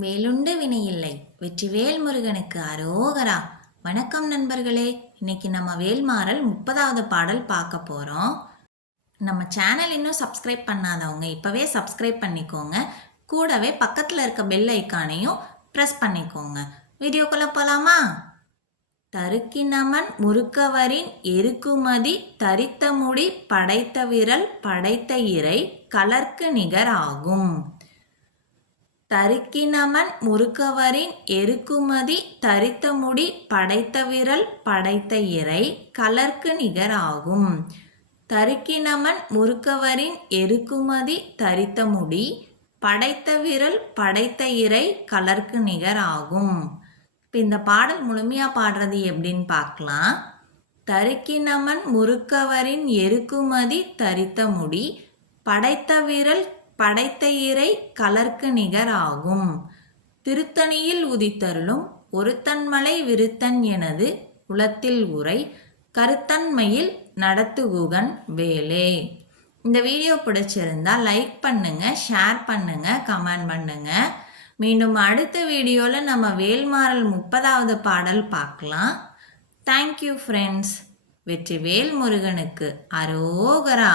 வேலுண்டு வினையில்லை. வெற்றிவேல் முருகனுக்கு அரோகரா. வணக்கம் நண்பர்களே. இன்னைக்கு நம்ம வேல்மாறல் 30வது பாடல் பார்க்க போகிறோம். நம்ம சேனல் இன்னும் சப்ஸ்கிரைப் பண்ணாதவங்க இப்போவே சப்ஸ்கிரைப் பண்ணிக்கோங்க. கூடவே பக்கத்தில் இருக்க பெல் ஐக்கானையும் ப்ரெஸ் பண்ணிக்கோங்க. வீடியோக்குள்ளே போகலாமா? தருக்கினமன் முறுக்கவரின் எருக்குமதி தரித்த முடி படைத்த விரல் படைத்த இறை கலர்க்கு நிகர் ஆகும். தருக்கினமன் முறுக்கவரின் எருக்குமதி தரித்த முடி படைத்த விரல் படைத்த இறை கலர்க்கு நிகர் ஆகும். தருக்கினமன் முறுக்கவரின் எருக்குமதி தரித்த முடி படைத்த விரல் படைத்த இறை கலர்க்கு நிகர் ஆகும். இப்போ இந்த பாடல் முழுமையாக பாடுறது எப்படின்னு பார்க்கலாம். தருக்கினமன் முறுக்கவரின் எருக்குமதி தரித்த முடி படைத்த விரல் படைத்த இறை கலர்க்கு நிகர் ஆகும். திருத்தணியில் உதித்தருளும் ஒருத்தன்மலை விருத்தன் எனது உளத்தில் உரை கருத்தன்மையில் நடத்துகுகன் வேலே. இந்த வீடியோ பிடிச்சிருந்தா லைக் பண்ணுங்க, ஷேர் பண்ணுங்க, கமெண்ட் பண்ணுங்க. மீண்டும் அடுத்த வீடியோவில் நம்ம வேல்மாறல் 30வது பாடல் பார்க்கலாம். Thank you friends. வெற்றிவேல் முருகனுக்கு அரோகரா.